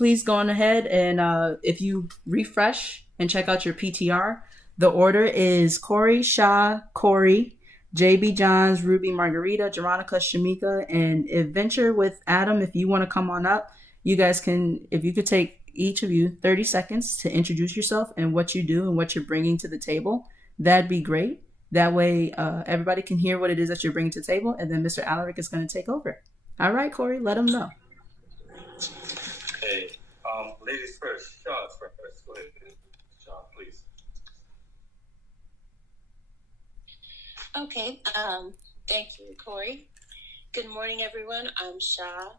please go on ahead and if you refresh and check out your PTR, the order is Corey, Shah, Corey, JB Johns, Ruby Margarita, Jeronica, Shamika, and Adventure with Adam. If you want to come on up, you guys can, if you could take each of you 30 seconds to introduce yourself and what you do and what you're bringing to the table, that'd be great. That way everybody can hear what it is that you're bringing to the table, and then Mr. Alaric is going to take over. All right, Corey, let them know. Hey, ladies first, Shaw first. Go ahead, Shaw, please. Okay, thank you, Corey. Good morning, everyone. I'm Shah.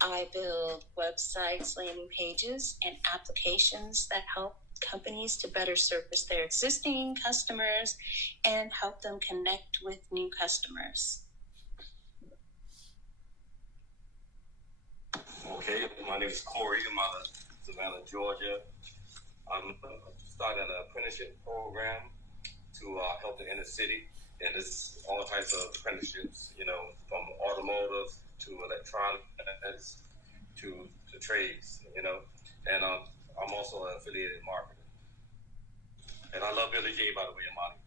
I build websites, landing pages, and applications that help companies to better service their existing customers and help them connect with new customers. Okay, my name is Corey. I'm out of Savannah, Georgia. I'm starting an apprenticeship program to help the inner city. And it's all types of apprenticeships, from automotive to electronics to trades, And I'm also an affiliated marketer. And I love Billy J, by the way, Amani.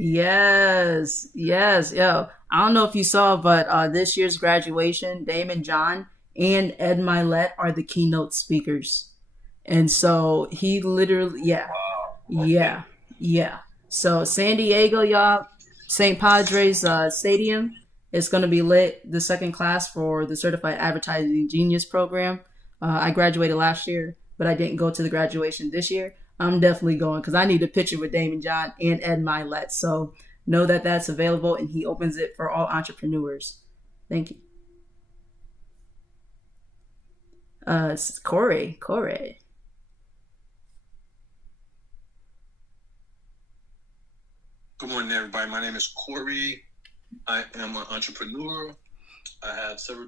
Yes. Yes. Yo, I don't know if you saw, but this year's graduation, Damon John and Ed Milet are the keynote speakers. And so he literally, Wow. yeah. So San Diego, y'all, St. Padres Stadium is going to be lit, the second class for the Certified Advertising Genius program. I graduated last year, but I didn't go to the graduation this year. I'm definitely going because I need a picture with Damon John and Ed Milet. So know that that's available, and he opens it for all entrepreneurs. Thank you. Corey. Good morning, everybody. My name is Corey. I am an entrepreneur. I have several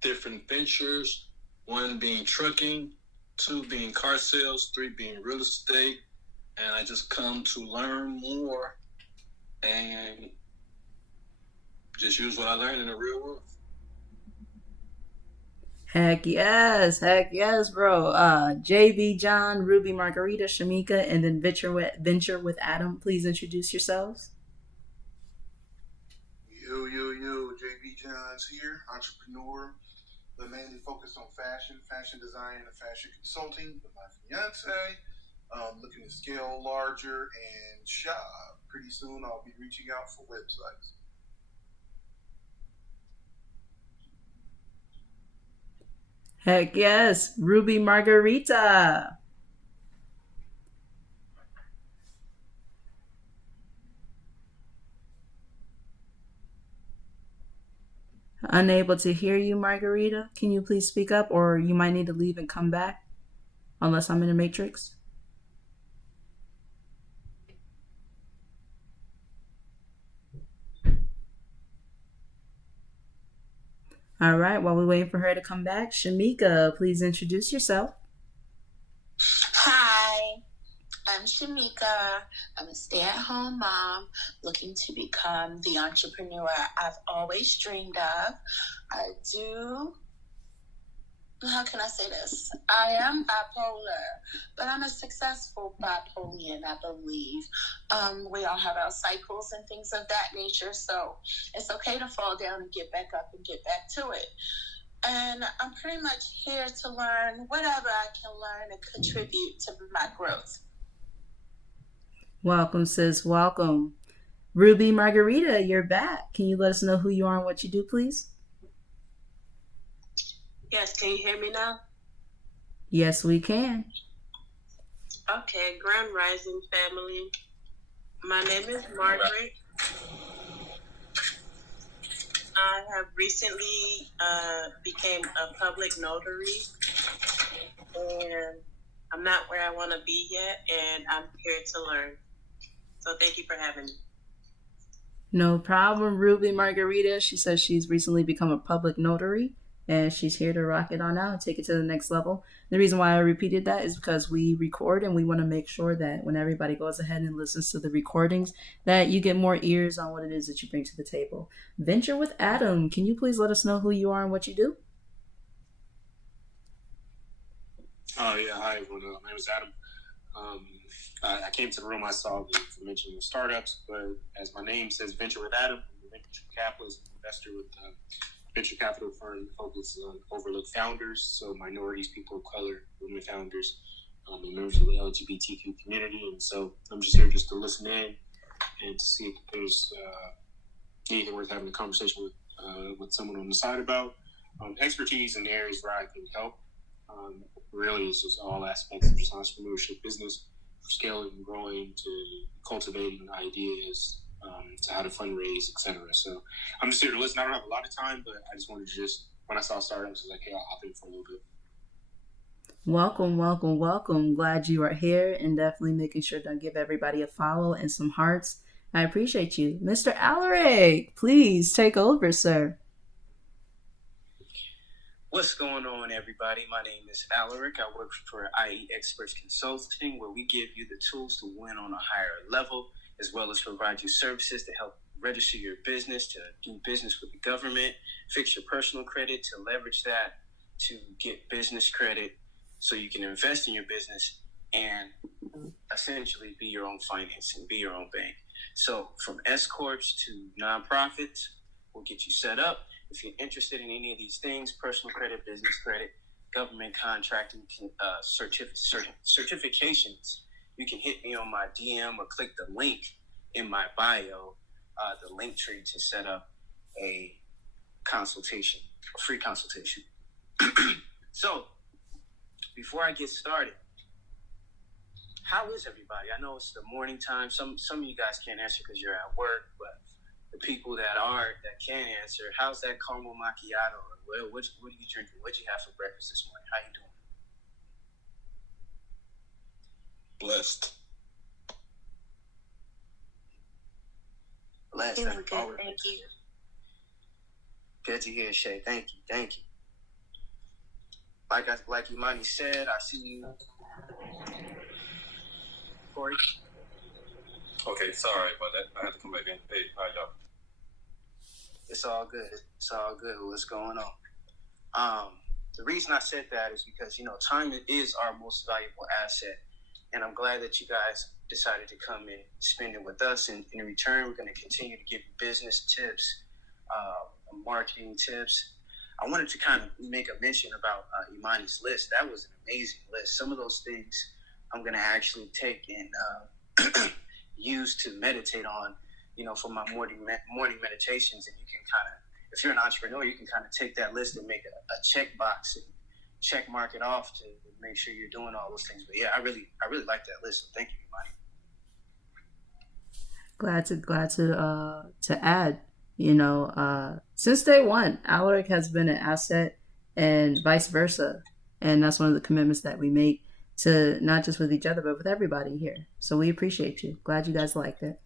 different ventures, one being trucking, two being car sales, three being real estate. And I just come to learn more and just use what I learned in the real world. Heck yes, bro. JV, John, Ruby, Margarita, Shamika, and then Venture with Adam. Please introduce yourselves. Yo, JV Johns here, entrepreneur, but mainly focused on fashion design, and fashion consulting with my fiance. Looking to scale larger and shop. Pretty soon I'll be reaching out for websites. Heck yes, Ruby Margarita. Unable to hear you, Margarita. Can you please speak up, or you might need to leave and come back, unless I'm in a matrix. All right, while we're waiting for her to come back, Shamika, please introduce yourself. Hi, I'm Shamika. I'm a stay-at-home mom looking to become the entrepreneur I've always dreamed of. How can I say this? I am bipolar, but I'm a successful bipolian, I believe. We all have our cycles and things of that nature, so it's okay to fall down and get back up and get back to it. And I'm pretty much here to learn whatever I can learn and contribute to my growth. Welcome, sis. Welcome. Ruby Margarita, you're back. Can you let us know who you are and what you do, please? Yes, can you hear me now? Yes, we can. Okay, Grand Rising family. My name is Margaret. I have recently became a public notary, and I'm not where I want to be yet, and I'm here to learn. So thank you for having me. No problem, Ruby Margarita. She says she's recently become a public notary, and she's here to rock it on out and take it to the next level. The reason why I repeated that is because we record, and we want to make sure that when everybody goes ahead and listens to the recordings, that you get more ears on what it is that you bring to the table. Venture with Adam, can you please let us know who you are and what you do? Yeah, hi everyone. My name is Adam. I came to the room. I saw the mention of startups, but as my name says, Venture with Adam. I'm a venture capitalist, investor with venture capital firm focused on overlooked founders, so minorities, people of color, women founders, and members of the LGBTQ community. And so I'm just here just to listen in and to see if there's anything worth having a conversation with someone on the side about. Expertise in areas where I can help. Really, it's just all aspects of just entrepreneurship, business, from scaling and growing to cultivating ideas, to how to fundraise, etc. So I'm just here to listen. I don't have a lot of time, but I just wanted to when I saw startups, I was like, hey, I'll hop in for a little bit. Welcome, welcome, welcome. Glad you are here and definitely making sure to give everybody a follow and some hearts. I appreciate you. Mr. Alaric, please take over, sir. What's going on, everybody? My name is Alaric. I work for IE Experts Consulting, where we give you the tools to win on a higher level, as well as provide you services to help register your business, to do business with the government, fix your personal credit, to leverage that, to get business credit so you can invest in your business and essentially be your own financing, be your own bank. So from S Corps to nonprofits, we'll get you set up. If you're interested in any of these things, personal credit, business credit, government contracting, certifications, you can hit me on my DM or click the link in my bio, the link tree, to set up a consultation, a free consultation. So, before I get started, how is everybody? I know it's the morning time. Some of you guys can't answer because you're at work, but the people that can answer, how's that caramel macchiato? Or what are you drinking? What'd you have for breakfast this morning? How you doing? Blessed. Feeling good, thank you. Good to hear, Shay. Thank you. Like Imani said, I see you, Corey. Okay, sorry about that. I had to come back in. Hey, how y'all? It's all good. What's going on? The reason I said that is because, time is our most valuable asset. And I'm glad that you guys decided to come and spend it with us. And in return, we're going to continue to give you business tips, marketing tips. I wanted to kind of make a mention about Imani's list. That was an amazing list. Some of those things I'm going to actually take and use to meditate on, for my morning meditations. And you can kind of, if you're an entrepreneur, you can kind of take that list and make a check box and check mark it off to make sure you're doing all those things. But yeah, I really like that list. So thank you, Imani. Glad to add. Since day one, Alaric has been an asset and vice versa. And that's one of the commitments that we make, to not just with each other, but with everybody here. So we appreciate you. Glad you guys liked it.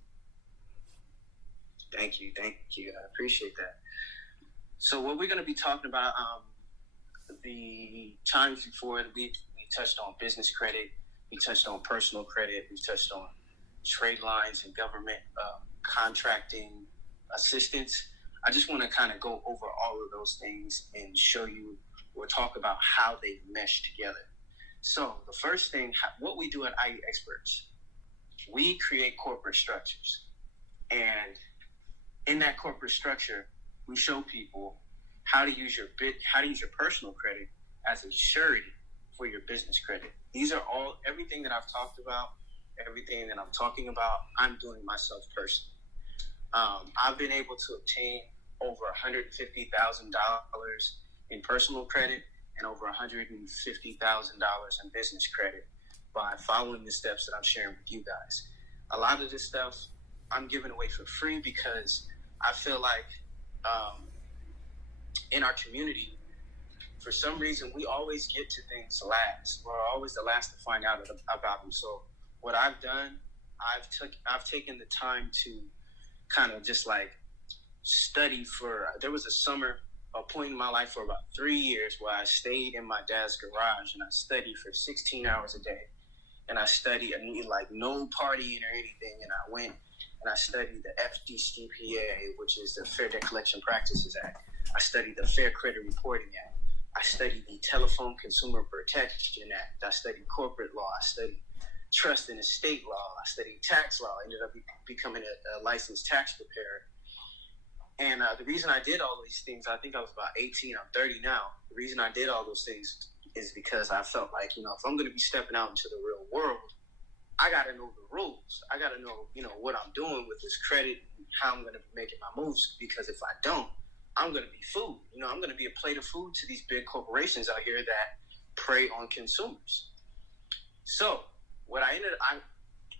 Thank you. I appreciate that. So what we're going to be talking about, the times before, we touched on business credit, we touched on personal credit, we touched on trade lines and government contracting assistance. I just want to kind of go over all of those things and show you or talk about how they mesh together. So the first thing, what we do at IE Experts, we create corporate structures. And in that corporate structure, we show people how to use your personal credit as a surety for your business credit. These are everything that I've talked about, everything that I'm talking about, I'm doing myself personally. I've been able to obtain over $150,000 in personal credit and over $150,000 in business credit by following the steps that I'm sharing with you guys. A lot of this stuff I'm giving away for free because I feel like in our community, for some reason, we always get to things last. We're always the last to find out about them. So what I've done, I've taken the time to kind of just like study there was a point in my life for about 3 years where I stayed in my dad's garage and I studied for 16 hours a day. And I studied, like no partying or anything. And I went and I studied the FDCPA, which is the Fair Debt Collection Practices Act. I studied the Fair Credit Reporting Act. I studied the Telephone Consumer Protection Act. I studied corporate law. I studied trust and estate law. I studied tax law. I ended up becoming a licensed tax preparer. And the reason I did all these things, I think I was about 18. I'm 30 now. The reason I did all those things is because I felt like, if I'm going to be stepping out into the real world, I got to know the rules. I got to know, what I'm doing with this credit and how I'm going to be making my moves. Because if I don't, I'm going to be food. I'm going to be a plate of food to these big corporations out here that prey on consumers. So I'm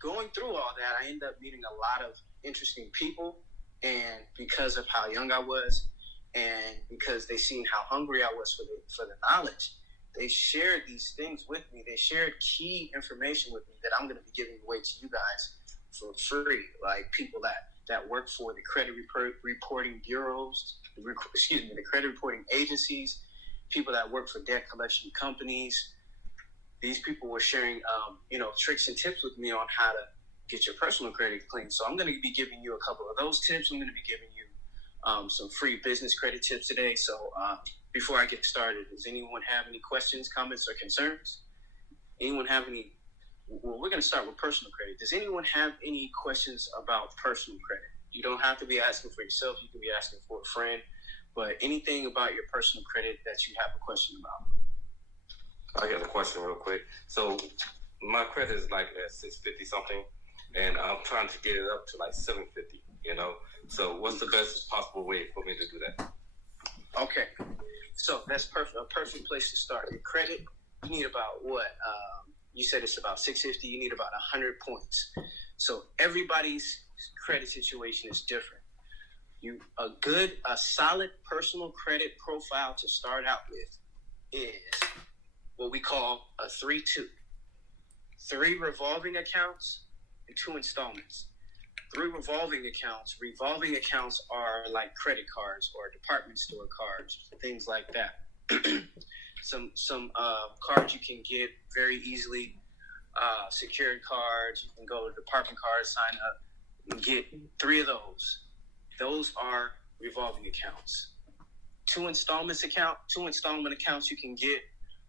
going through all that, I ended up meeting a lot of interesting people. And because of how young I was, and because they seen how hungry I was for the knowledge, they shared these things with me. They shared key information with me that I'm going to be giving away to you guys for free. Like people that work for the credit reporting bureaus, the credit reporting agencies, people that work for debt collection companies. These people were sharing, tricks and tips with me on how to get your personal credit clean. So I'm going to be giving you a couple of those tips. I'm going to be giving you some free business credit tips today. So before I get started, does anyone have any questions, comments, or concerns? Anyone have any? Well, we're going to start with personal credit. Does anyone have any questions about personal credit? You don't have to be asking for yourself. You can be asking for a friend. But anything about your personal credit that you have a question about? I got a question real quick. So my credit is like at 650 something, and I'm trying to get it up to like 750. So what's the best possible way for me to do that? Okay, so that's a perfect place to start. Your credit, you need about what? You said it's about 650. You need about 100 points. So everybody's credit situation is different. A solid personal credit profile to start out with is what we call a 3-2. 3 revolving accounts and 2 installments. 3 revolving accounts. Revolving accounts are like credit cards or department store cards, things like that. Some cards you can get very easily. Secured cards. You can go to department cards, sign up, and get 3 of those. Those are revolving accounts. 2 installment accounts you can get.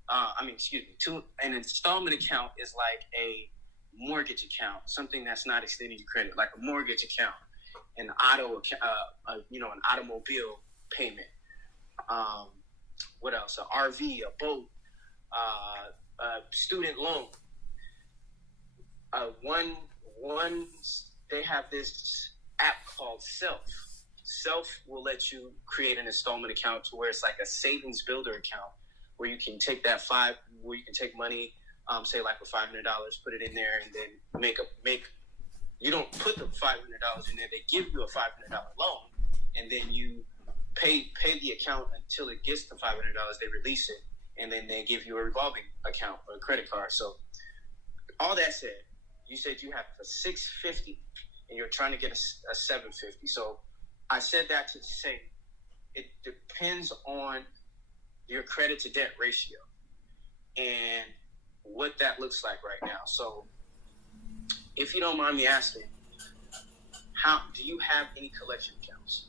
An installment account is like a mortgage account, something that's not extending your credit, like a mortgage account, an automobile payment. What else? An RV, a boat, a student loan. They have this app called Self. Self will let you create an installment account to where it's like a savings builder account, where you can take money, say like for $500, put it in there, and then you don't put the $500 in there. They give you a $500 loan, and then you pay the account until it gets to $500. They release it, and then they give you a revolving account or a credit card. So all that said, you said you have a 650, and you're trying to get a 750. So I said that to say it depends on your credit to debt ratio and what that looks like right now. So if you don't mind me asking, do you have any collection accounts?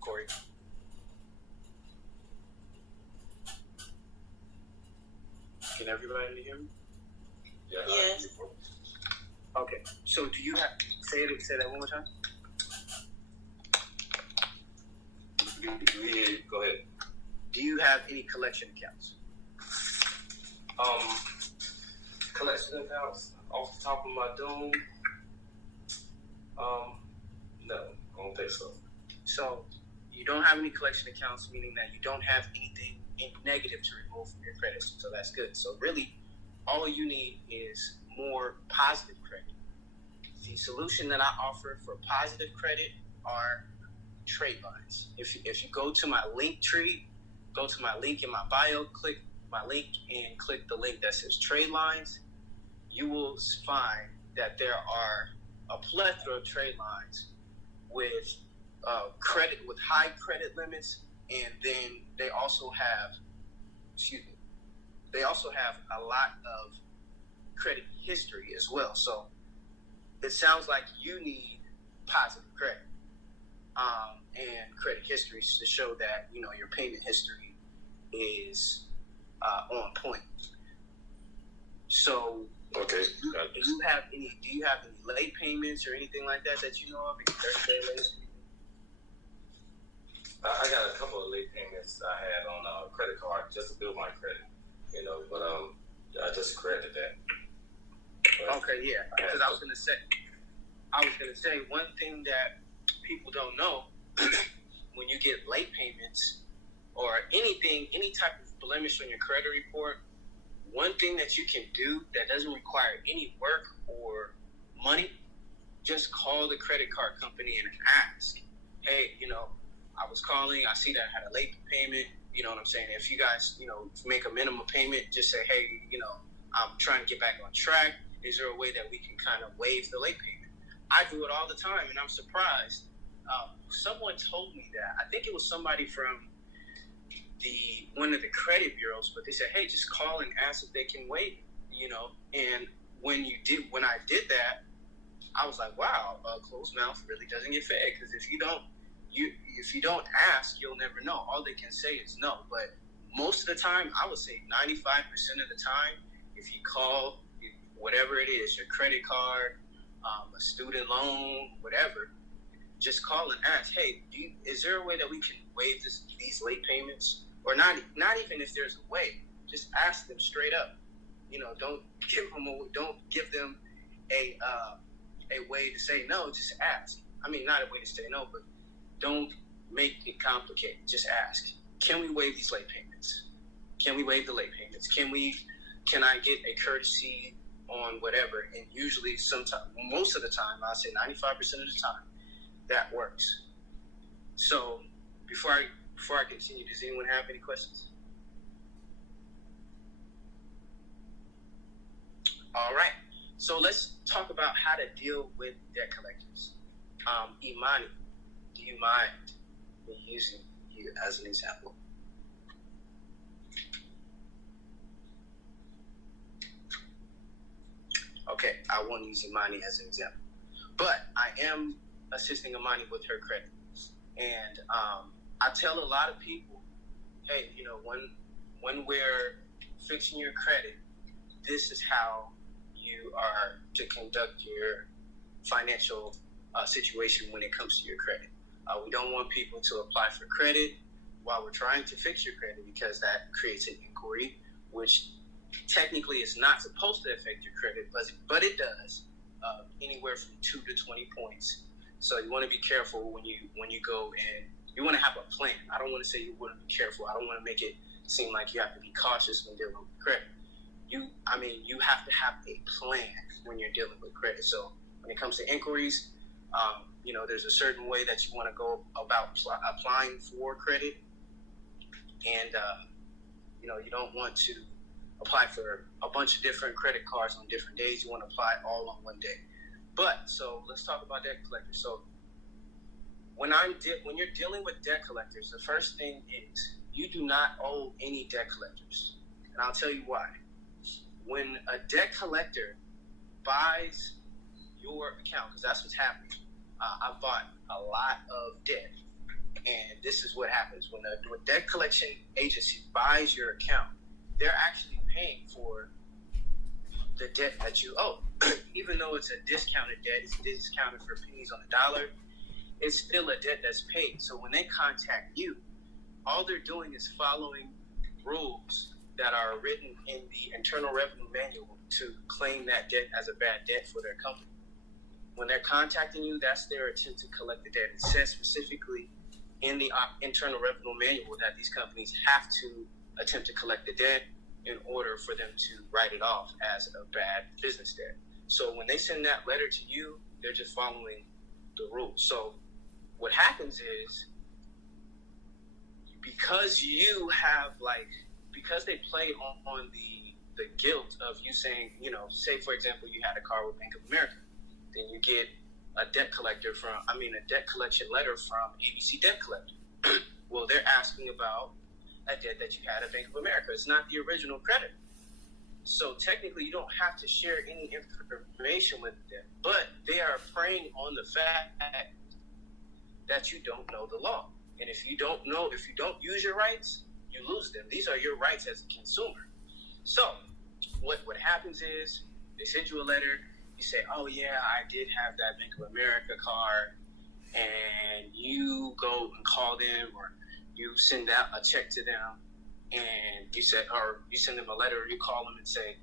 Corey? Can everybody hear me? Yeah. Yes. Okay. So do you have, say that one more time? Go ahead. Do you have any collection accounts? Collection accounts off the top of my dome. No, I don't think so. So you don't have any collection accounts, meaning that you don't have anything negative to remove from your credit. So that's good. So really, all you need is more positive credit. The solution that I offer for positive credit are trade lines. If you go to my link tree, go to my link in my bio, click my link and click the link that says trade lines, you will find that there are a plethora of trade lines with credit, with high credit limits, and then they also have a lot of credit history as well. So it sounds like you need positive credit and credit histories to show that your payment history is on point. So, okay. Do you have any late payments or anything like that you know of? Any 30-day late? I got a couple of late payments I had on a credit card just to build my credit, but I just credited that. But okay, yeah, because I was gonna say one thing that people don't know when you get late payments or any type of blemish on your credit report, one thing that you can do that doesn't require any work or money, just call the credit card company and ask, hey, I was calling, I see that I had a late payment, you know what I'm saying? If you guys, make a minimum payment, just say, hey, I'm trying to get back on track. Is there a way that we can kind of waive the late payment? I do it all the time, and I'm surprised. Someone told me that. I think it was somebody from one of the credit bureaus, but they said, hey, just call and ask if they can waive, and when I did that, I was like, wow, a closed mouth really doesn't get fed, because if you don't ask, you'll never know. All they can say is no. But most of the time, I would say 95% of the time, if you call, whatever it is, your credit card, a student loan, whatever, just call and ask, hey, is there a way that we can waive these late payments? Or not even if there's a way, just ask them straight up. Don't give them a way to say no, just ask. I mean, not a way to say no, but don't make it complicated. Just ask, can we waive these late payments? Can we waive the late payments? Can I get a courtesy on whatever? And usually, most of the time, I'll say 95% of the time, that works. So before I continue, does anyone have any questions? All right. So let's talk about how to deal with debt collectors. Imani, do you mind me using you as an example? Okay, I won't use Imani as an example. But I am assisting Imani with her credit. And I tell a lot of people, hey, when we're fixing your credit, this is how you are to conduct your financial situation when it comes to your credit. We don't want people to apply for credit while we're trying to fix your credit, because that creates an inquiry, which technically is not supposed to affect your credit, but it does, anywhere from 2 to 20 points. So you want to be careful when you go, and you want to have a plan. I don't want to say you want to be careful. I don't want to make it seem like you have to be cautious when dealing with credit. You have to have a plan when you're dealing with credit. So when it comes to inquiries, there's a certain way that you want to go about applying for credit, and you don't want to apply for a bunch of different credit cards on different days. You want to apply all on one day. But so let's talk about debt collectors. So when you're dealing with debt collectors, the first thing is you do not owe any debt collectors, and I'll tell you why. When a debt collector buys your account, because that's what's happening. I've bought a lot of debt, and this is what happens. When a debt collection agency buys your account, they're actually paying for the debt that you owe. Even though it's a discounted debt, it's discounted for pennies on the dollar, it's still a debt that's paid. So when they contact you, all they're doing is following rules that are written in the Internal Revenue Manual to claim that debt as a bad debt for their company. When they're contacting you, that's their attempt to collect the debt. It says specifically in the Internal Revenue Manual that these companies have to attempt to collect the debt in order for them to write it off as a bad business debt. So when they send that letter to you, they're just following the rules. So what happens is, because they play on the guilt of you saying, say for example, you had a car with Bank of America, then you get a debt collection letter from ABC Debt Collector. Well, they're asking about a debt that you had at Bank of America. It's not the original credit. So technically, you don't have to share any information with them, but they are preying on the fact that you don't know the law. And if you don't use your rights, you lose them. These are your rights as a consumer. So what happens is they send you a letter. You say, oh yeah, I did have that Bank of America card, and you go and call them, or you send out a check to them, and you send them a letter, or you call them and say,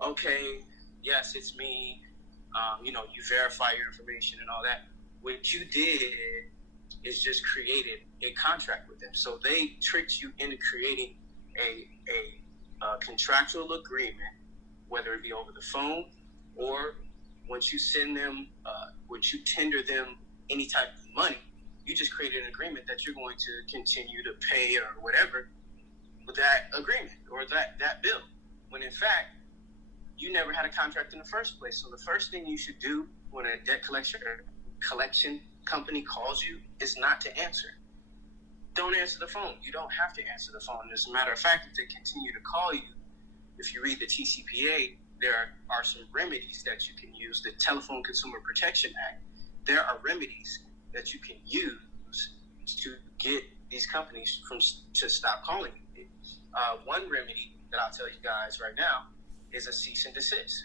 okay, yes, it's me. You verify your information and all that. What you did is just created a contract with them. So they tricked you into creating a contractual agreement, whether it be over the phone or once you send them, once you tender them any type of money, you just created an agreement that you're going to continue to pay or whatever with that agreement or that bill. When in fact, you never had a contract in the first place. So the first thing you should do when a debt collection company calls you is not to answer. Don't answer the phone. You don't have to answer the phone. As a matter of fact, if they continue to call you, if you read the TCPA, there are some remedies that you can use. The Telephone Consumer Protection Act, there are remedies that you can use to get these companies to stop calling you. One remedy that I'll tell you guys right now is a cease and desist.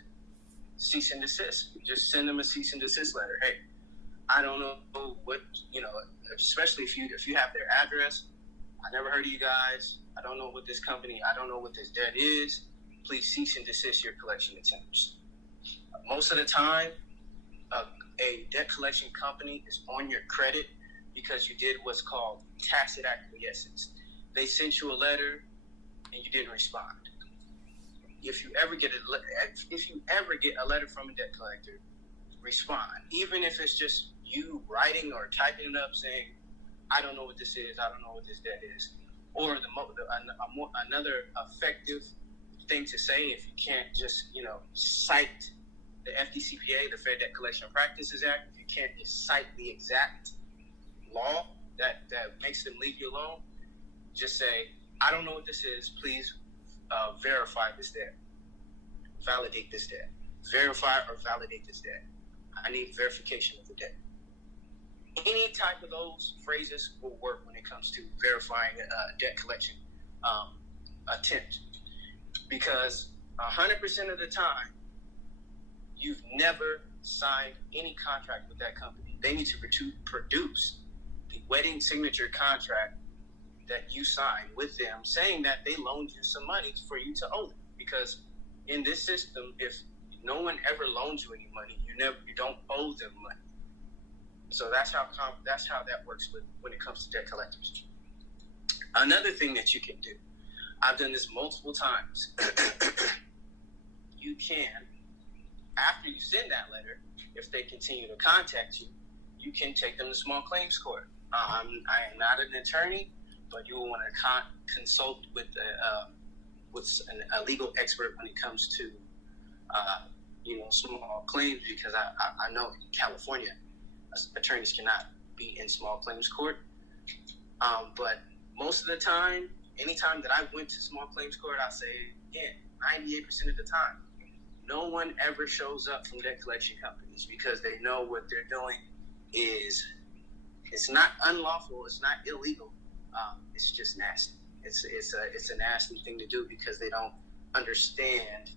Cease and desist. Just send them a cease and desist letter. Hey, I don't know what, especially if you have their address. I never heard of you guys. I don't know what this company, I don't know what this debt is. Please cease and desist your collection attempts. Most of the time, a debt collection company is on your credit because you did what's called tacit acquiescence. They sent you a letter and you didn't respond. If you ever get a letter from a debt collector, respond. Even if it's just you writing or typing it up saying, I don't know what this is, I don't know what this debt is. Or another effective thing to say, if you can't just, cite the FDCPA, the Fair Debt Collection Practices Act, if you can't just cite the exact law that makes them leave you alone, just say, I don't know what this is, please verify this debt. Validate this debt. Verify or validate this debt. I need verification of the debt. Any type of those phrases will work when it comes to verifying a debt collection attempt. Because 100% of the time, you've never signed any contract with that company. They need to produce the wedding signature contract that you signed with them, saying that they loaned you some money for you to owe them. Because in this system, if no one ever loans you any money, you don't owe them money. So that's how that works when it comes to debt collectors. Another thing that you can do, I've done this multiple times. You can, after you send that letter, if they continue to contact you, you can take them to small claims court. I am not an attorney, but you will want to consult with a legal expert when it comes to small claims, because I know in California attorneys cannot be in small claims court. But most of the time, anytime that I went to small claims court, I say again, 98% of the time, no one ever shows up from debt collection companies, because they know what they're doing it's not unlawful, it's not illegal, it's just nasty. It's a nasty thing to do, because they don't understand,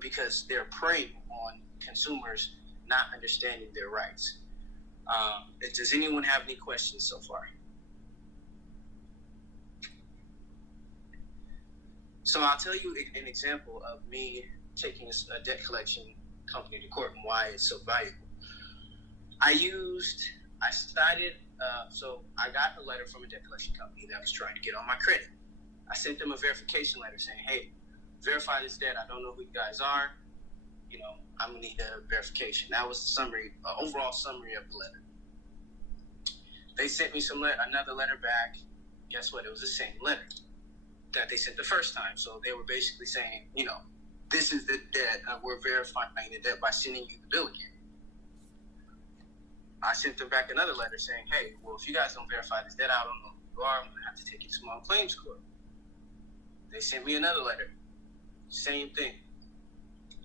because they're preying on consumers not understanding their rights. Does anyone have any questions so far? So I'll tell you an example of me taking a debt collection company to court and why it's so valuable. So I got a letter from a debt collection company that was trying to get on my credit. I sent them a verification letter saying, hey, verify this debt. I don't know who you guys are. I'm going to need a verification. That was the summary, overall summary of the letter. They sent me another letter back. Guess what? It was the same letter that they sent the first time. So they were basically saying, this is the debt. We're verifying the debt by sending you the bill again. I sent them back another letter saying, hey, well, if you guys don't verify this debt, I don't know who you are. I'm going to have to take you to small claims court. They sent me another letter. Same thing.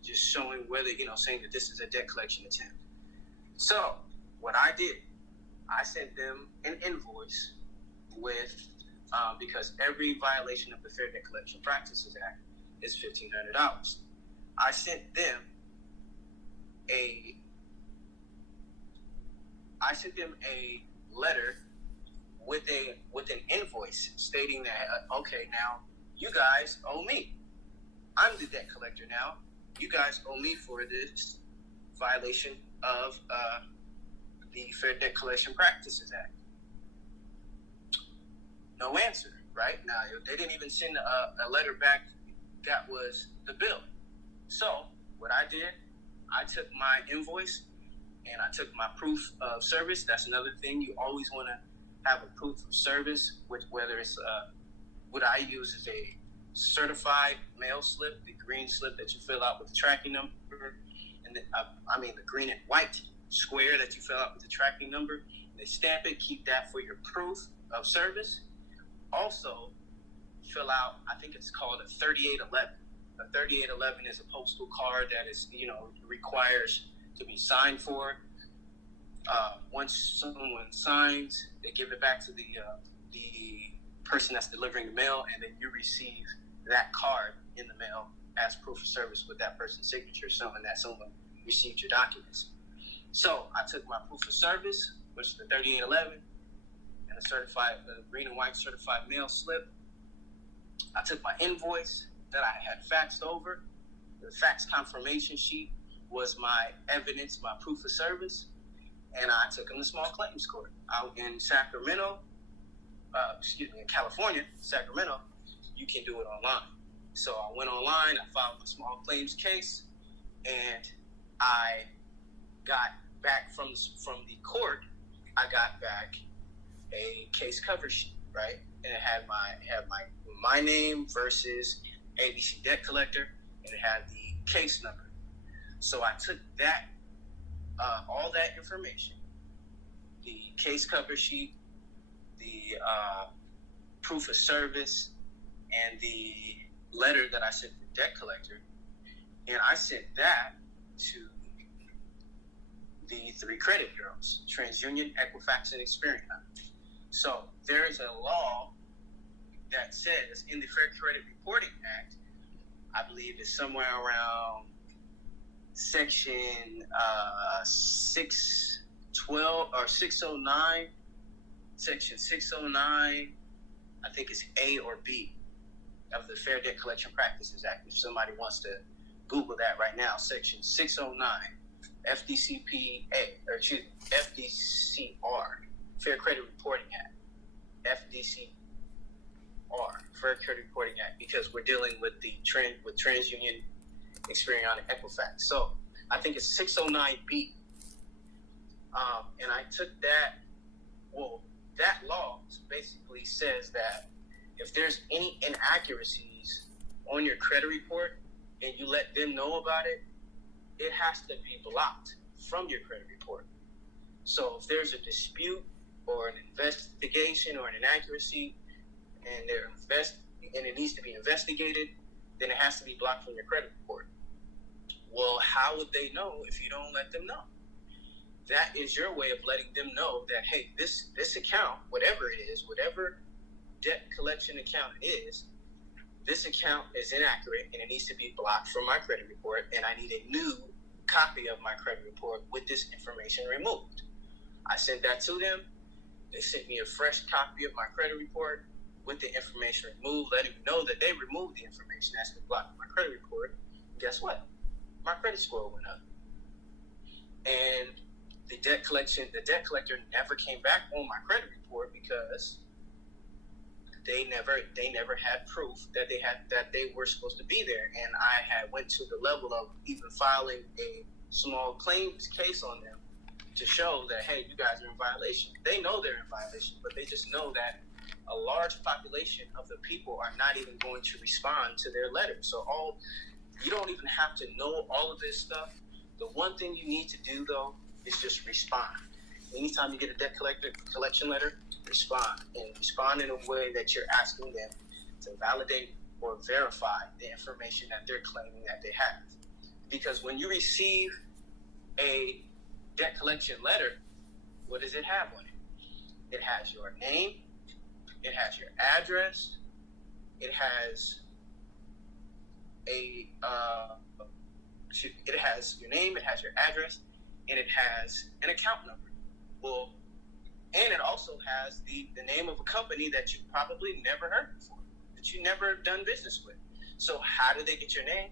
Just showing whether, saying that this is a debt collection attempt. So what I did, I sent them an invoice with, because every violation of the Fair Debt Collection Practices Act is $1,500. I sent them a letter with an invoice stating that, okay, now you guys owe me. I'm the debt collector now. You guys owe me for this violation of the Fair Debt Collection Practices Act. No answer, right? Now, they didn't even send a letter back that was the bill. So what I did, I took my invoice and I took my proof of service. That's another thing. You always want to have a proof of service, whether it's what I use is a certified mail slip, the green slip that you fill out with the tracking number, and the green and white square that you fill out with the tracking number. They stamp it, keep that for your proof of service. Also, fill out, I think it's called a 3811. A 3811 is a postal card that is, requires to be signed for. Once someone signs, they give it back to the person that's delivering the mail, and then you receive that card in the mail as proof of service with that person's signature, showing that someone received your documents. So I took my proof of service, which is the 3811, and the green and white certified mail slip. I took my invoice that I had faxed over. The fax confirmation sheet was my evidence, my proof of service, and I took them to small claims court out in in California, Sacramento. You can do it online. So I went online, I filed a small claims case, and I got back from the court, I got back a case cover sheet, right? And it had my name versus ABC Debt Collector, and it had the case number. So I took that, all that information, the case cover sheet, the proof of service, and the letter that I sent to the debt collector, and I sent that to the 3 credit bureaus, TransUnion, Equifax, and Experian. So there is a law that says in the Fair Credit Reporting Act, I believe it's somewhere around section 612 or 609, section 609, I think it's A or B of the Fair Debt Collection Practices Act. If somebody wants to Google that right now, section 609, FDCR, Fair Credit Reporting Act, FDCR, Fair Credit Reporting Act, because we're dealing with with TransUnion, Experian, and Equifax. So I think it's 609B. And I took that. Well, that law basically says that if there's any inaccuracies on your credit report and you let them know about it, it has to be blocked from your credit report. So if there's a dispute or an investigation or an inaccuracy and it needs to be investigated, then it has to be blocked from your credit report. Well, how would they know if you don't let them know? That is your way of letting them know that, hey, this account, whatever it is, whatever debt collection account it is, this account is inaccurate and it needs to be blocked from my credit report, and I need a new copy of my credit report with this information removed. I sent that to them. They sent me a fresh copy of my credit report with the information removed, letting me know that they removed the information that's been blocked from my credit report. Guess what? My credit score went up. And the debt collector never came back on my credit report because they never had proof that they were supposed to be there. And I had went to the level of even filing a small claims case on them to show that, hey, you guys are in violation. They know they're in violation, but they just know that a large population of the people are not even going to respond to their letters. So you don't even have to know all of this stuff. The one thing you need to do, though, is just respond. Anytime you get a debt collection letter, respond. And respond in a way that you're asking them to validate or verify the information that they're claiming that they have. Because when you receive a debt collection letter, what does it have on it? It has your name, it has your address, it has it has your name, it has your address, and it has an account number. Well, and it also has the name of a company that you probably never heard before, that you never done business with. So how did they get your name?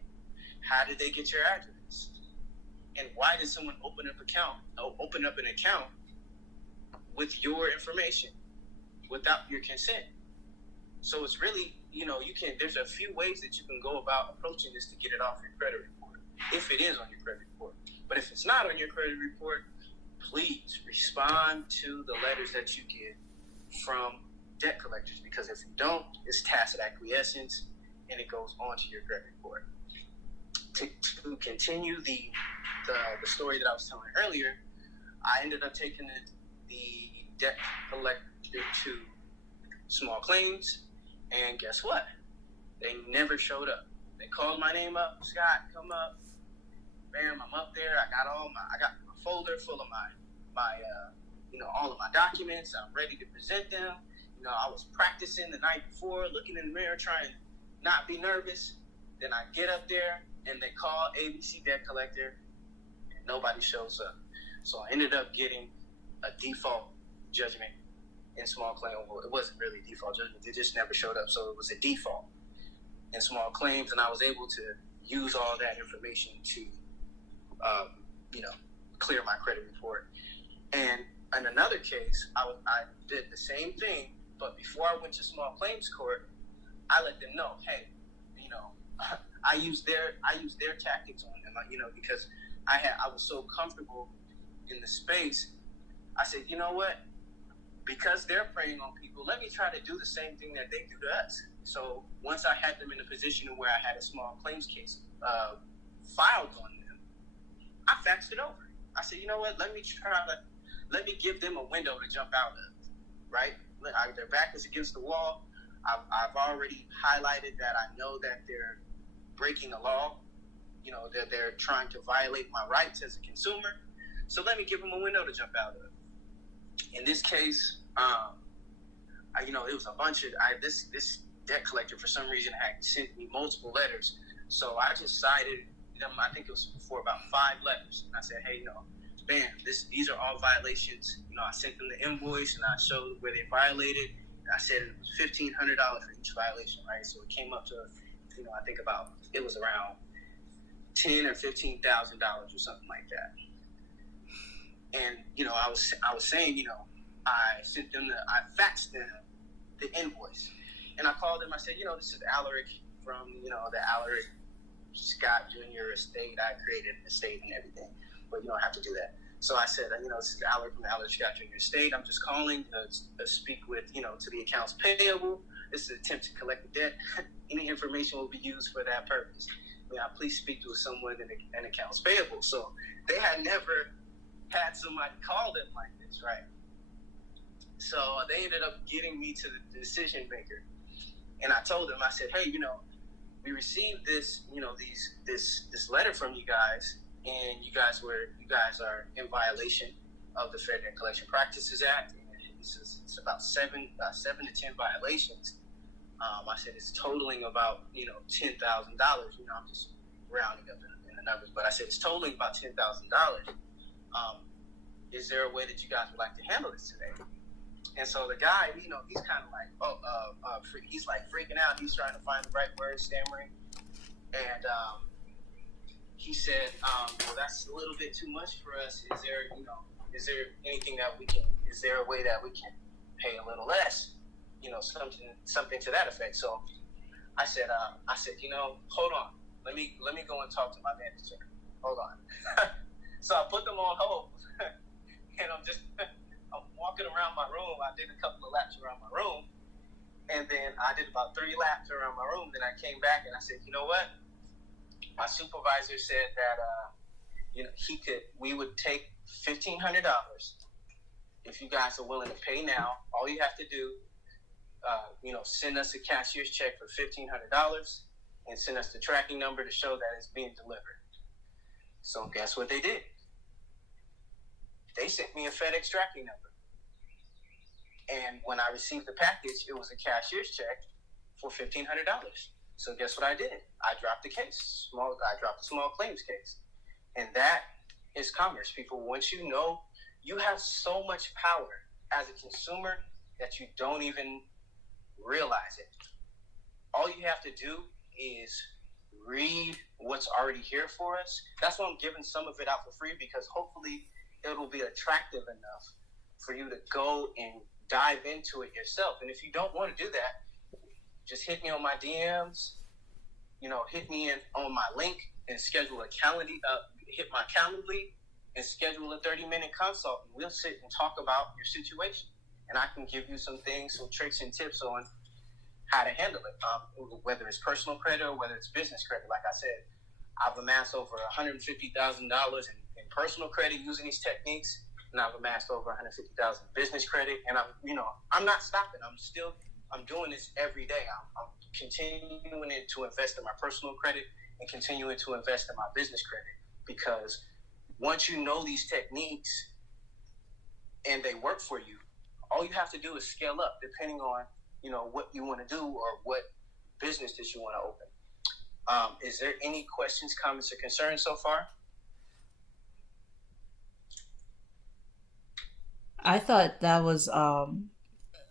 How did they get your address? And why did someone open up an account with your information without your consent? So it's really, there's a few ways that you can go about approaching this to get it off your credit report, if it is on your credit report. But if it's not on your credit report, please respond to the letters that you get from debt collectors, because if you don't, it's tacit acquiescence and it goes onto your credit report. To continue the story that I was telling earlier, I ended up taking the debt collector to small claims, and guess what? They never showed up. They called my name up, Scott, come up. Bam, I'm up there. I got my folder full of my all of my documents. I'm ready to present them. I was practicing the night before, looking in the mirror, trying not be nervous. Then I get up there and they call ABC Debt Collector and nobody shows up. So I ended up getting a default judgment in small claim. Well, it wasn't really a default judgment. They just never showed up. So it was a default in small claims, and I was able to use all that information to, clear my credit report. And in another case, I did the same thing, but before I went to small claims court, I let them know, hey, I used their tactics on them, because I was so comfortable in the space. I said, you know what? Because they're preying on people, let me try to do the same thing that they do to us. So once I had them in a position where I had a small claims case filed on them, I faxed it over. I said, you know what? Let me give them a window to jump out of, right? Their back is against the wall. I've already highlighted that I know that they're breaking the law, that they're trying to violate my rights as a consumer. So let me give them a window to jump out of. In this case, it was a bunch of this debt collector for some reason had sent me multiple letters. So I just cited them. I think it was for about 5 letters, and I said, hey, bam, these are all violations. I sent them the invoice and I showed where they violated. And I said it was $1,500 for each violation, right? So it came up to, I think it was around $10,000 or $15,000 or something like that. And I was saying, I faxed them the invoice, and I called them. I said, this is Alaric from the Alaric Scott Jr. estate. I created an estate and everything, but you don't have to do that. So I said, this is Alaric from the Alaric Scott Jr. estate. I'm just calling to speak with, to the accounts payable. This is an attempt to collect the debt. Any information will be used for that purpose. Please speak to someone in accounts payable. So they had never had somebody call them like this, right? So they ended up getting me to the decision maker, and I told them, I said, hey, we received this, this letter from you guys, and you guys are in violation of the Fair Debt Collection Practices Act. And it's about 7 to 10 violations. I said it's totaling about $10,000. I'm just rounding up in the numbers, but I said it's totaling about $10,000. Is there a way that you guys would like to handle this today? And so the guy, he's kind of like, he's like freaking out. He's trying to find the right words, stammering. And he said, well, that's a little bit too much for us. Is there anything that is there a way that we can pay a little less? Something to that effect. So I said, hold on. Let me go and talk to my manager. Hold on. So I put them on hold. And I'm walking around my room. I did a couple of laps around my room, and then I did about 3 laps around my room. Then I came back and I said, you know what? My supervisor said that we would take $1,500 if you guys are willing to pay now. All you have to do send us a cashier's check for $1,500 and send us the tracking number to show that it's being delivered. So guess what they did? They sent me a FedEx tracking number. And when I received the package, it was a cashier's check for $1,500. So guess what I did? I dropped the case. I dropped a small claims case. And that is commerce, people. Once you know, you have so much power as a consumer that you don't even realize it. All you have to do is read what's already here for us. That's why I'm giving some of it out for free, because hopefully it'll be attractive enough for you to go and dive into it yourself. And if you don't want to do that, just hit me on my DMs, hit me on my link and schedule a hit my Calendly and schedule a 30-minute consult. And we'll sit and talk about your situation. And I can give you some things, some tricks and tips on how to handle it, whether it's personal credit or whether it's business credit. Like I said, I've amassed over $150,000 in personal credit using these techniques, and I've amassed over $150,000 in business credit. And I'm not stopping. I'm doing this every day. I'm continuing to invest in my personal credit and continuing to invest in my business credit, because once you know these techniques and they work for you, all you have to do is scale up depending on what you want to do or what business that you want to open. Is there any questions, comments, or concerns so far? I thought that was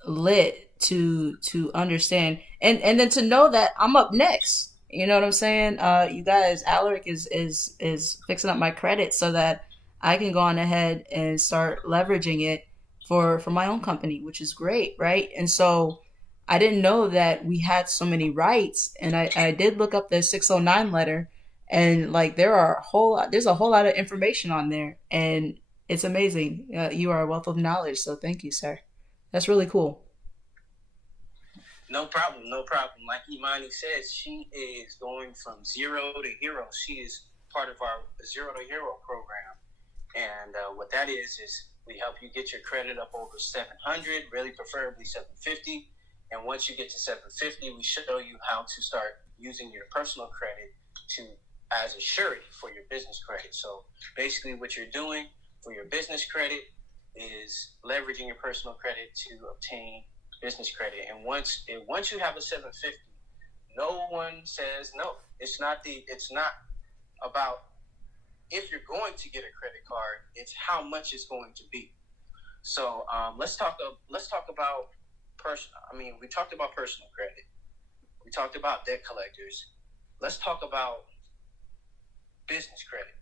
lit to understand, and then to know that I'm up next. You know what I'm saying? You guys, Alaric is fixing up my credit so that I can go on ahead and start leveraging it for my own company, which is great, right? And so I didn't know that we had so many rights, and I did look up the 609 letter, and like there's a whole lot of information on there, and it's amazing. You are a wealth of knowledge, so thank you, sir. That's really cool. No problem, no problem. Like Imani says, she is going from zero to hero. She is part of our Zero to Hero program. And what that is we help you get your credit up over 700, really preferably 750. And once you get to 750, we show you how to start using your personal credit as a surety for your business credit. So basically what you're doing for your business credit is leveraging your personal credit to obtain business credit. And once you have a 750, no one says no. It's not about if you're going to get a credit card, it's how much it's going to be. So let's talk about we talked about personal credit. We talked about debt collectors. Let's talk about business credit.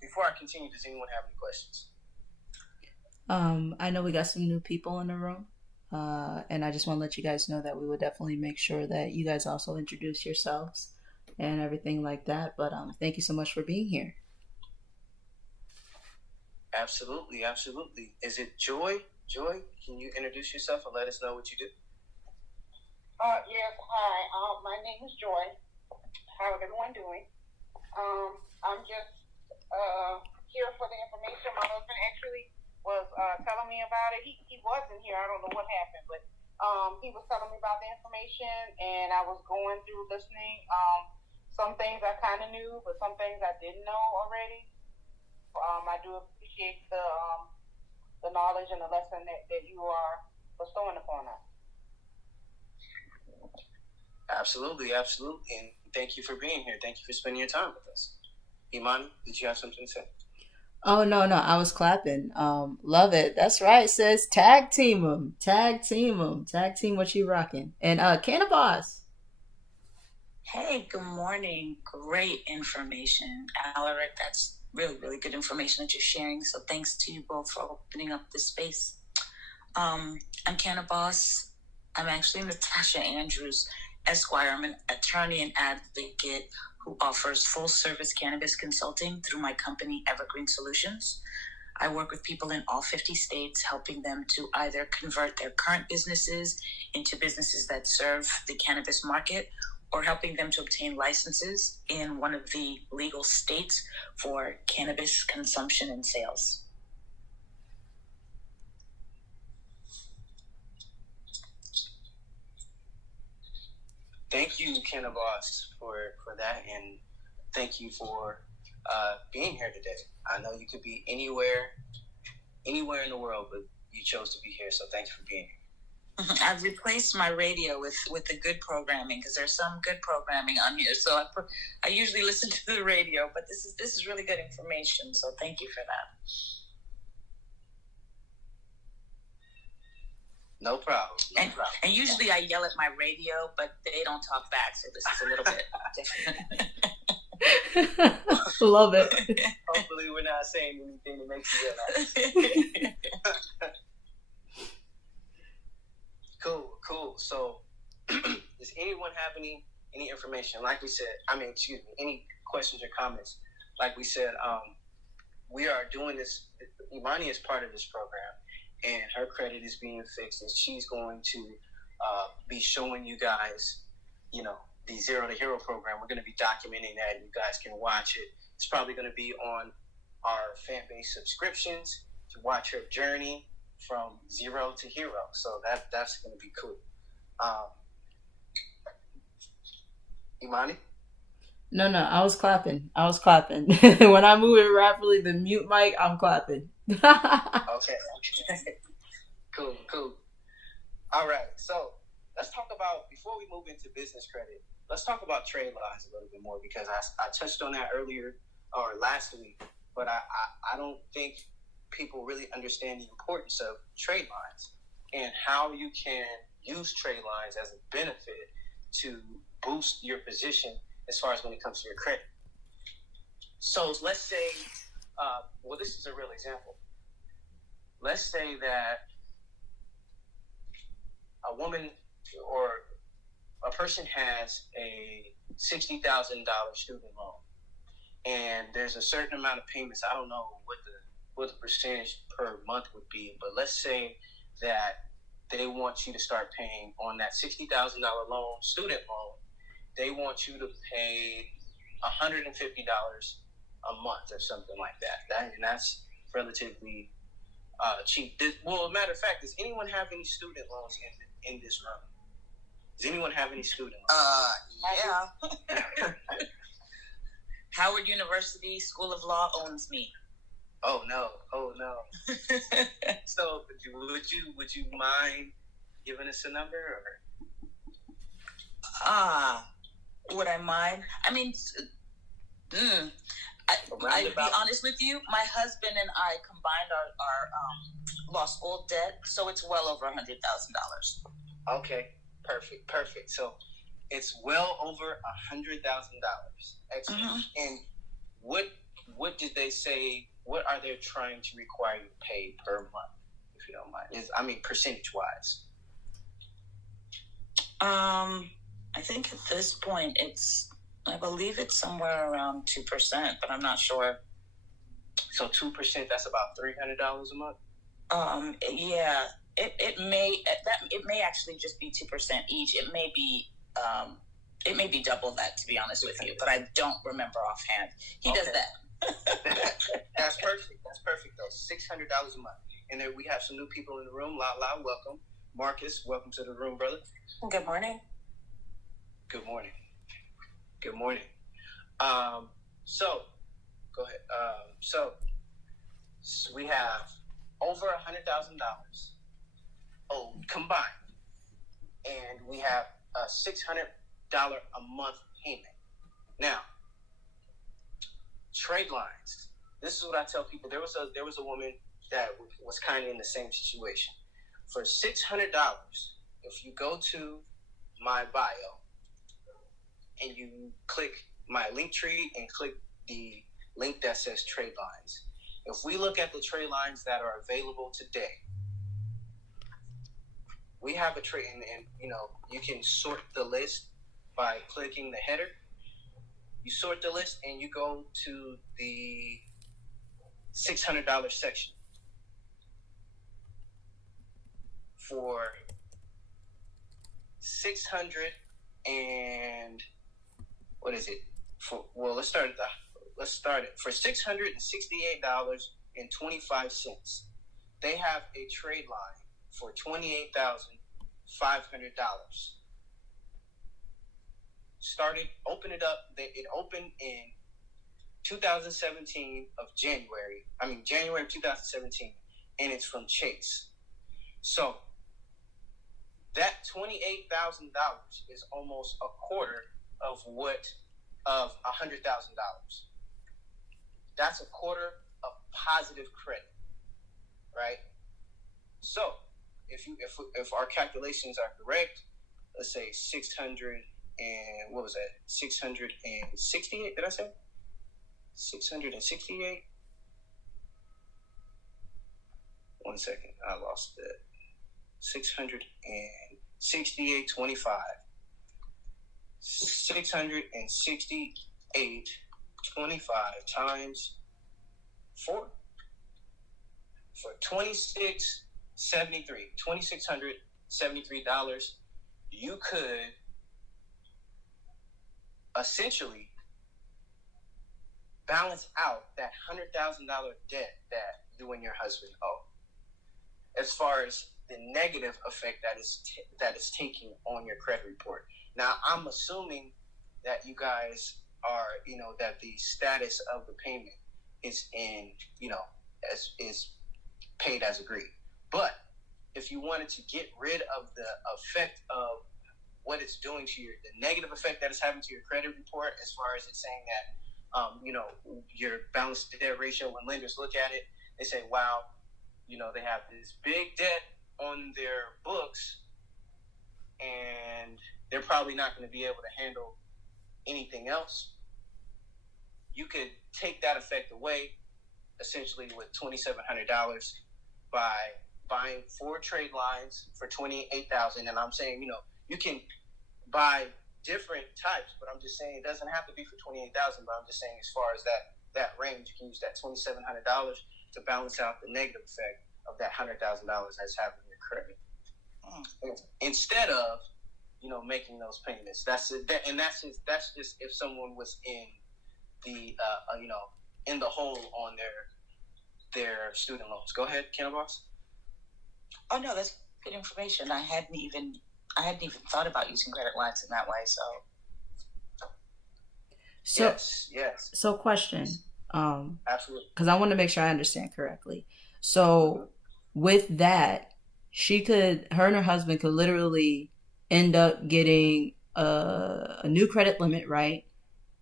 Before I continue, does anyone have any questions? I know we got some new people in the room, and I just want to let you guys know that we would definitely make sure that you guys also introduce yourselves and everything like that. But thank you so much for being here. Absolutely, absolutely. Is it Joy? Joy, can you introduce yourself and let us know what you do? Yes, hi. My name is Joy. How is everyone doing? I'm just here for the information. My husband actually was telling me about it. He wasn't here. I don't know what happened, but he was telling me about the information, and I was going through listening. Some things I kind of knew, but some things I didn't know already. I do appreciate the knowledge and the lesson that you are bestowing upon us. Absolutely, absolutely. And thank you for being here. Thank you for spending your time with us. Imani, did you have something to say? Oh no, I was clapping. Love it. That's right, sis. Tag team them. Tag team them. Tag team what you rocking. And Cannabis. Hey, good morning. Great information, Alaric. That's really, really good information that you're sharing. So thanks to you both for opening up this space. I'm Cannabis. I'm actually Natasha Andrews, Esquire. I'm an attorney and advocate who offers full-service cannabis consulting through my company, Evergreen Solutions. I work with people in all 50 states, helping them to either convert their current businesses into businesses that serve the cannabis market, or helping them to obtain licenses in one of the legal states for cannabis consumption and sales. thank you, Kenna Boss, for that, and thank you for being here today. I know you could be anywhere in the world, but you chose to be here, so thank you for being here. I've replaced my radio with the good programming, because there's some good programming on here. So I usually listen to the radio, but this is really good information. So thank you for that. No problem. And usually I yell at my radio, but they don't talk back, so this is a little bit different. Love it. Hopefully we're not saying anything that makes you yell at. Cool. So, does anyone have any information? Like we said, any questions or comments? Like we said, we are doing this. Imani is part of this program, and her credit is being fixed, and she's going to be showing you guys, the Zero to Hero program. We're going to be documenting that. You guys can watch it. It's probably going to be on our fan base subscriptions to watch her journey from zero to hero. So that's going to be cool. Imani? No, I was clapping. When I move it rapidly, the mute mic, I'm clapping. Okay. Cool. All right. So let's talk about, before we move into business credit, let's talk about trade lines a little bit more, because I touched on that earlier or last week, but I don't think people really understand the importance of trade lines and how you can use trade lines as a benefit to boost your position as far as when it comes to your credit. So let's say, this is a real example. Let's say that a woman or a person has a $60,000 student loan, and there's a certain amount of payments. I don't know what the percentage per month would be, but let's say that they want you to start paying on that $60,000 loan, student loan. They want you to pay $150 a month or something like that. And that's relatively cheap. Matter of fact, does anyone have any student loans in this room? Does anyone have any student loans? Yeah. Howard University School of Law owns me. Oh no. So would you mind giving us a number, or? Would I mind? I mean, I'll be honest with you. My husband and I combined our law school debt, so it's well over $100,000. Okay, perfect. So it's well over $100,000. Excellent. Mm-hmm. And what did they say? What are they trying to require you to pay per month, if you don't mind? Percentage wise. I think at this point I believe it's somewhere around 2%, but I'm not sure. So 2%, that's about $300 a month. Yeah, it may actually just be 2% each. It may be double that, to be honest with you, but I don't remember offhand. He does that. That's perfect though. $600 a month. And then we have some new people in the room. La, welcome. Marcus, welcome to the room, brother. Good morning. So go ahead. So we have over $100,000 owed combined, and we have a $600 a month payment. Now, trade lines. This is what I tell people. There was a woman that was kind of in the same situation. For $600, if you go to my bio and you click my link tree and click the link that says trade lines, if we look at the trade lines that are available today, we have a trade, and you can sort the list by clicking the header. You sort the list and you go to the $600 section. For $600 and what is it? Let's start it for $668.25. They have a trade line for $28,500. opened it up. It opened in 2017 of January of 2017, and it's from Chase. So that $28,000 is almost a quarter of $100,000. That's a quarter of positive credit, right? So if our calculations are correct, let's say 600 and what was that? 668? Did I say 668? One second, I lost that. 668.25. 668.25 times 4 for $2,673. You could essentially balance out that $100,000 debt that you and your husband owe, as far as the negative effect that is taking on your credit report. Now, I'm assuming that you guys are, that the status of the payment is is paid as agreed. But if you wanted to get rid of the effect of what it's doing to the negative effect that it's having to your credit report, as far as it's saying that, your balance to debt ratio, when lenders look at it, they say, wow, they have this big debt on their books, and they're probably not going to be able to handle anything else. You could take that effect away, essentially, with $2,700 by buying 4 trade lines for $28,000. And I'm saying, you can buy different types, but I'm just saying it doesn't have to be for $28,000. But I'm just saying, as far as that range, you can use that $2,700 to balance out the negative effect of that $100,000 that's having your credit, instead of making those payments. That's just if someone was in the in the hole on their student loans. Go ahead, Cannabis. Oh no, that's good information. I hadn't even thought about using credit lines in that way. So yes. So question. Absolutely. Because I want to make sure I understand correctly. So with that, her and her husband could literally end up getting a new credit limit, right?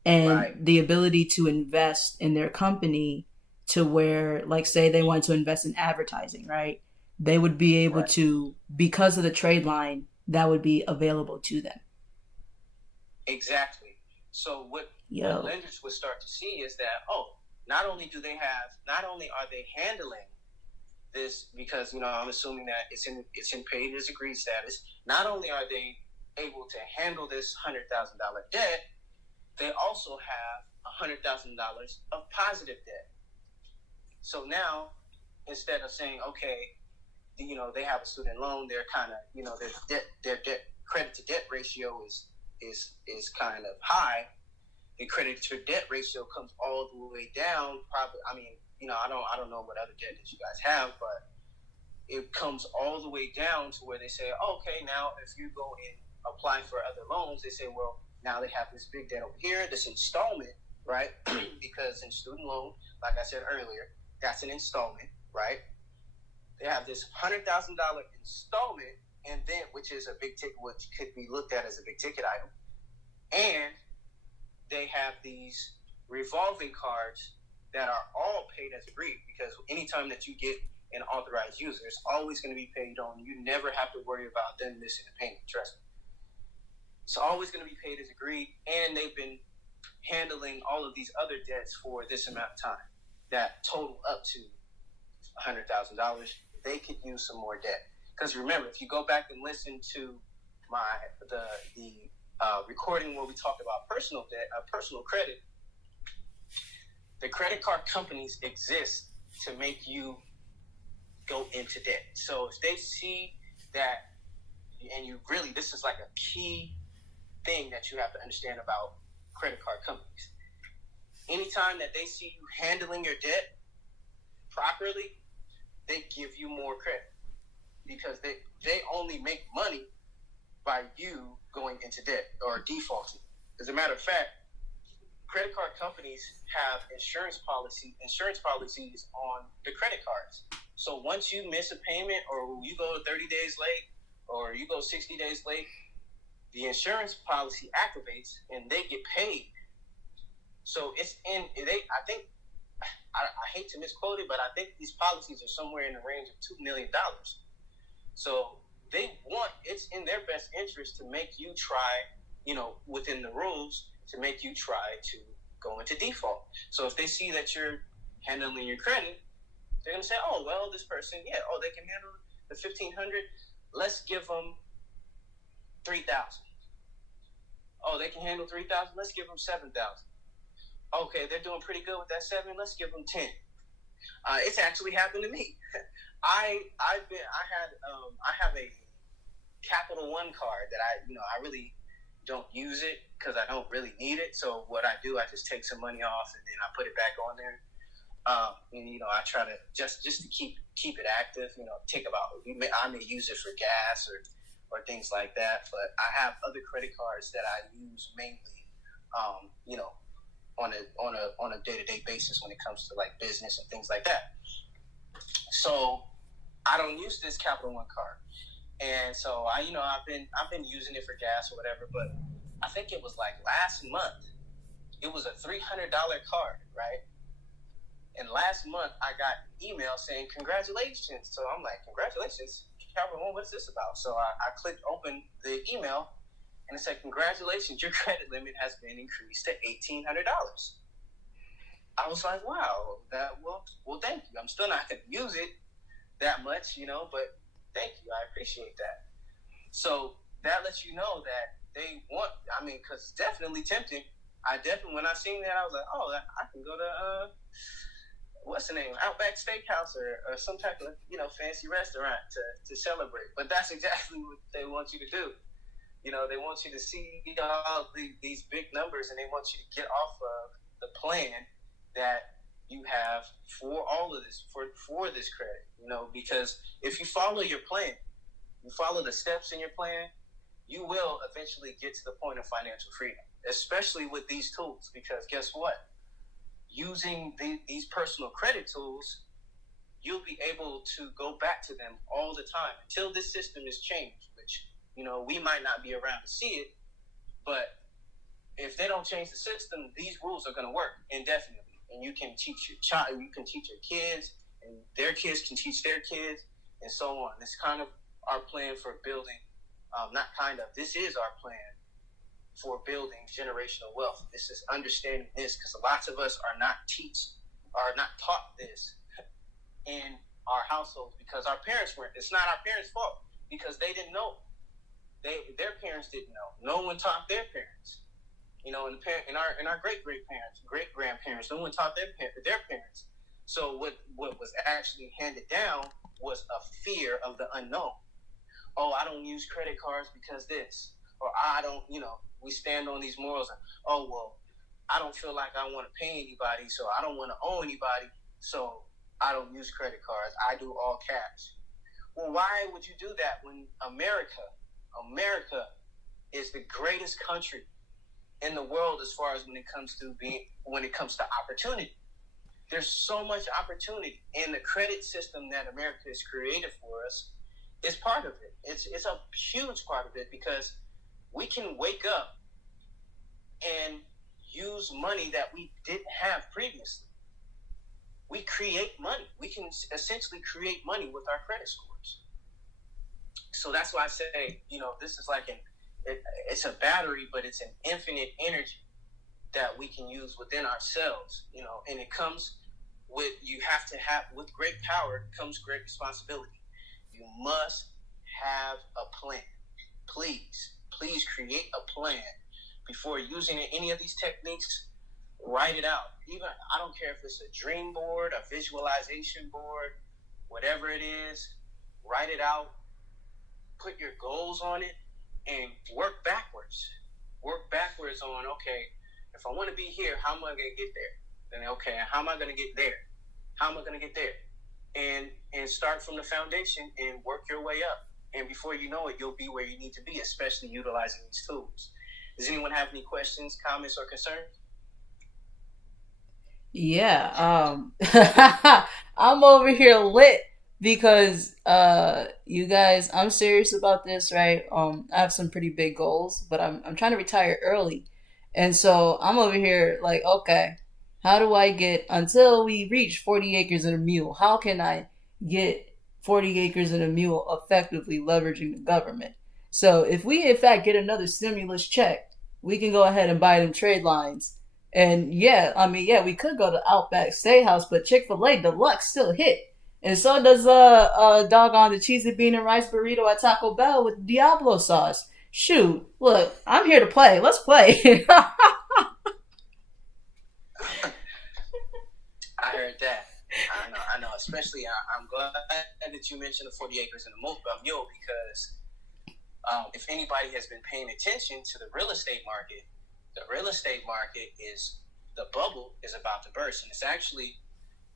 And the ability to invest in their company, to where, like, say they wanted to invest in advertising, right? They would be able to, because of the trade line, that would be available to them. Exactly. So what lenders would start to see is that, not only are they handling this, because I'm assuming that it's in paid as agreed status. Not only are they able to handle this $100,000 debt, they also have $100,000 of positive debt. So now, instead of saying, okay, they have a student loan, they're kind of, their debt credit to debt ratio is kind of high. The credit to debt ratio comes all the way down. Probably, I don't know what other debt that you guys have, but it comes all the way down to where they say, okay, now if you go and apply for other loans, they say, well, now they have this big debt over here, this installment, right? Because in student loan, like I said earlier, that's an installment, right? They have this $100,000 installment, and then, which is a big ticket, which could be looked at as a big ticket item, and they have these revolving cards that are all paid as agreed, because anytime that you get an authorized user, it's always going to be paid on. You never have to worry about them missing a payment, trust me. It's always going to be paid as agreed, and they've been handling all of these other debts for this amount of time that total up to $100,000. They could use some more debt. Because remember, if you go back and listen to the recording where we talked about personal debt, personal credit, the credit card companies exist to make you go into debt. So if they see that, and this is like a key thing that you have to understand about credit card companies. Anytime that they see you handling your debt properly, they give you more credit, because they only make money by you going into debt or defaulting. As a matter of fact, credit card companies have insurance policies on the credit cards. So once you miss a payment, or you go 30 days late, or you go 60 days late, the insurance policy activates and they get paid. So it's in I think, I hate to misquote it, but I think these policies are somewhere in the range of $2 million. So it's in their best interest to make you try, within the rules, to make you try to go into default. So if they see that you're handling your credit, they're going to say, oh, well, this person, they can handle the $1,500. Let's give them $3,000. Oh, they can handle $3,000. Let's give them $7,000. Okay, they're doing pretty good with that $7,000. Let's give them $10,000. It's actually happened to me. I have a Capital One card that I really don't use it because I don't really need it. So what I do, I just take some money off and then I put it back on there. I try to just to keep it active. I may use it for gas or things like that. But I have other credit cards that I use mainly, on a day-to-day basis when it comes to like business and things like that. So I don't use this Capital One card. And so I've been using it for gas or whatever, but I think it was like last month, it was a $300 card, right? And last month I got email saying congratulations. So I'm like, congratulations, Capital One, what's this about? So I clicked open the email and it said, congratulations, your credit limit has been increased to $1,800. I was like, wow, well, thank you. I'm still not going to use it that much, but thank you. I appreciate that. So that lets you know that they want, because it's definitely tempting. When I seen that, I was like, oh, I can go to, what's the name? Outback Steakhouse or some type of, fancy restaurant to celebrate. But that's exactly what they want you to do. They want you to see all these big numbers and they want you to get off of the plan that you have for all of this, for this credit, because if you follow your plan, you follow the steps in your plan, you will eventually get to the point of financial freedom, especially with these tools, because guess what? Using these personal credit tools, you'll be able to go back to them all the time until this system is changed, which, we might not be around to see it, but if they don't change the system, these rules are going to work indefinitely. And you can teach your child, you can teach your kids, and their kids can teach their kids, and so on. It's kind of our plan for building, this is our plan for building generational wealth. This is understanding this, because lots of us are not taught this in our households because our parents weren't. It's not our parents' fault because they didn't know. Their parents didn't know. No one taught their parents. In our great grandparents, no one taught their parents. So what was actually handed down was a fear of the unknown. Oh, I don't use credit cards because this, or I don't. We stand on these morals. And, oh well, I don't feel like I want to pay anybody, so I don't want to owe anybody, so I don't use credit cards. I do all cash. Well, why would you do that when America is the greatest country in the world as far as when it comes to opportunity? There's so much opportunity, and the credit system that America has created for us is part of it. It's a huge part of it because we can wake up and use money that we didn't have previously. We create money. We can essentially create money with our credit scores. So that's why I say, this is like it's a battery, but it's an infinite energy that we can use within ourselves, and it comes with, with great power comes great responsibility. You must have a plan. Please create a plan before using any of these techniques. Write it out. Even, I don't care if it's a dream board, a visualization board, whatever it is, write it out, put your goals on it, and work backwards. Work backwards on, okay, if I want to be here, how am I going to get there? Then, okay, how am I going to get there? How am I going to get there? And start from the foundation and work your way up. And before you know it, you'll be where you need to be, especially utilizing these tools. Does anyone have any questions, comments, or concerns? Yeah, I'm over here lit because you guys, I'm serious about this, right? I have some pretty big goals, but I'm trying to retire early. And so I'm over here like, okay, how do I get until we reach 40 acres and a mule? How can I get 40 acres and a mule effectively leveraging the government? So if we in fact get another stimulus check, we can go ahead and buy them trade lines. And yeah, I mean, yeah, we could go to Outback Steakhouse, but Chick-fil-A Deluxe still hit. And so does doggone the cheesy bean and rice burrito at Taco Bell with Diablo sauce. Shoot, look, I'm here to play. Let's play. I heard that. I know. Especially, I'm glad that you mentioned the 40 acres and a mule because if anybody has been paying attention to the real estate market, is the bubble is about to burst, and it's actually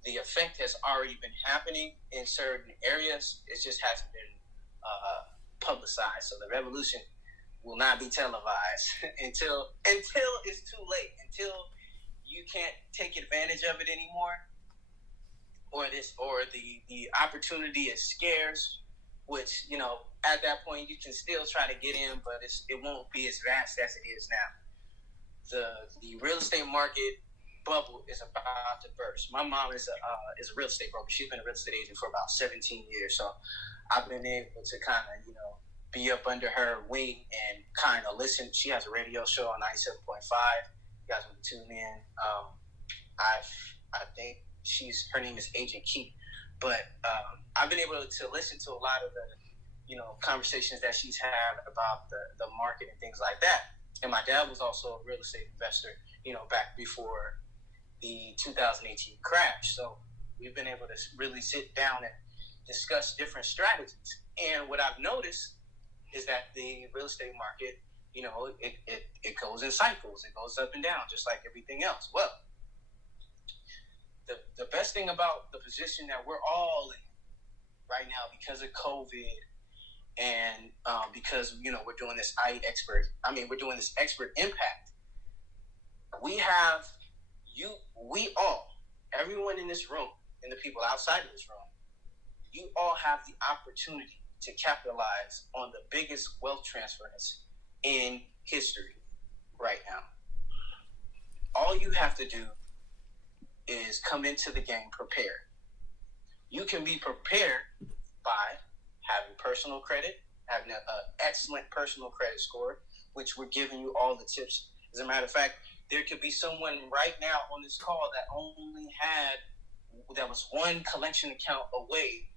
the effect has already been happening in certain areas. It just hasn't been publicized. So the revolution will not be televised until it's too late. Until you can't take advantage of it anymore, or the opportunity is scarce. Which at that point you can still try to get in, but it won't be as vast as it is now. The real estate market bubble is about to burst. My mom is a real estate broker. She's been a real estate agent for about 17 years. So I've been able to kind of, be up under her wing and kind of listen. She has a radio show on 97.5. You guys want to tune in. I think her name is Agent Keith. But I've been able to listen to a lot of the, conversations that she's had about the market and things like that. And my dad was also a real estate investor, back before the 2018 crash. So we've been able to really sit down and discuss different strategies. And what I've noticed is that the real estate market, it goes in cycles. It goes up and down, just like everything else. Well, the best thing about the position that we're all in right now because of COVID and because we're doing this we're doing this expert impact. Everyone in this room and the people outside of this room, you all have the opportunity to capitalize on the biggest wealth transference in history right now. All you have to do is come into the game prepared. You can be prepared by having personal credit, having an excellent personal credit score, which we're giving you all the tips. As a matter of fact, there could be someone right now on this call that was one collection account away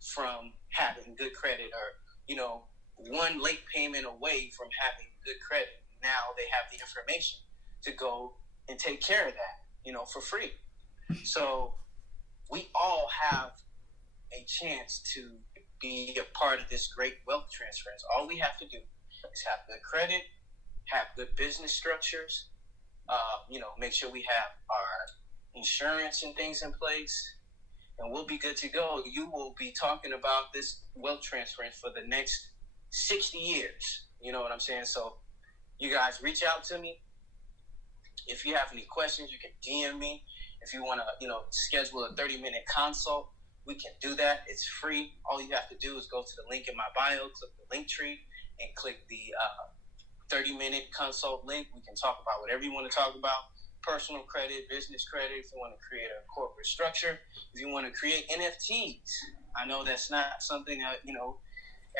from having good credit, or one late payment away from having good credit. Now they have the information to go and take care of that, for free. So we all have a chance to be a part of this great wealth transference. All we have to do is have good credit, have good business structures, make sure we have our insurance and things in place, and we'll be good to go. You will be talking about this wealth transference for the next 60 years. You know what I'm saying? So you guys reach out to me. If you have any questions, you can DM me. If you want to, schedule a 30-minute consult, we can do that. It's free. All you have to do is go to the link in my bio, click the link tree, and click the 30-minute consult link. We can talk about whatever you want to talk about. Personal credit, business credit, if you want to create a corporate structure, if you want to create NFTs. I know that's not something that,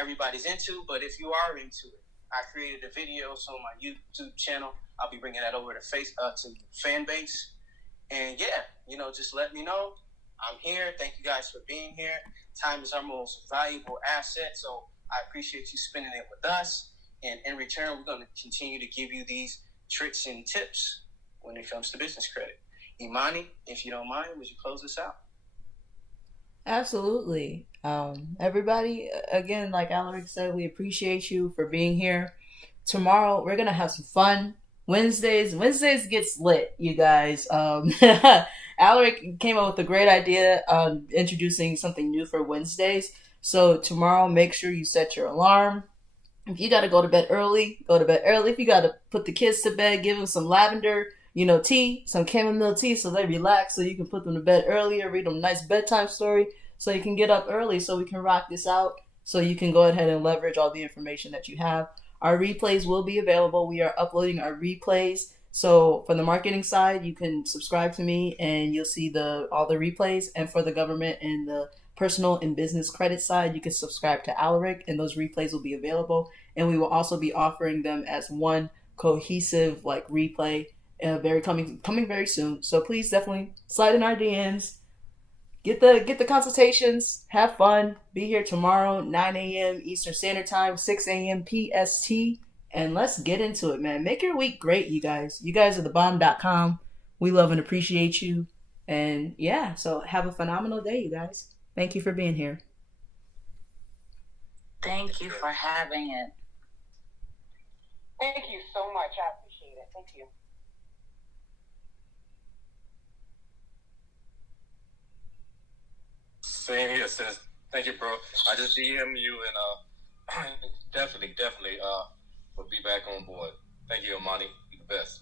everybody's into, but if you are into it, I created a video on my YouTube channel. I'll be bringing that over to to fan base. And yeah, just let me know. I'm here. Thank you guys for being here. Time is our most valuable asset, so I appreciate you spending it with us. And in return, we're going to continue to give you these tricks and tips when it comes to business credit. Imani, if you don't mind, would you close this out? Absolutely. Everybody, again, like Alaric said, we appreciate you for being here. Tomorrow, we're going to have some fun. Wednesdays gets lit, you guys. Alaric came up with a great idea introducing something new for Wednesdays. So tomorrow, make sure you set your alarm. If you got to go to bed early, go to bed early. If you got to put the kids to bed, give them some lavender, tea, some chamomile tea so they relax so you can put them to bed earlier, read them a nice bedtime story so you can get up early so we can rock this out so you can go ahead and leverage all the information that you have. Our replays will be available. We are uploading our replays. So for the marketing side, you can subscribe to me and you'll see all the replays. And for the government and the personal and business credit side, you can subscribe to Alaric and those replays will be available. And we will also be offering them as one cohesive replay very coming very soon. So please definitely slide in our DMs. Get the consultations. Have fun. Be here tomorrow, 9 a.m. Eastern Standard Time, 6 a.m. PST. And let's get into it, man. Make your week great, you guys. You guys are thebomb.com. We love and appreciate you. And yeah, so have a phenomenal day, you guys. Thank you for being here. Thank you for having it. Thank you so much. I appreciate it. Thank you. Same here, sis. Thank you, bro. I just DM you and definitely will be back on board. Thank you, Amani. You're the best.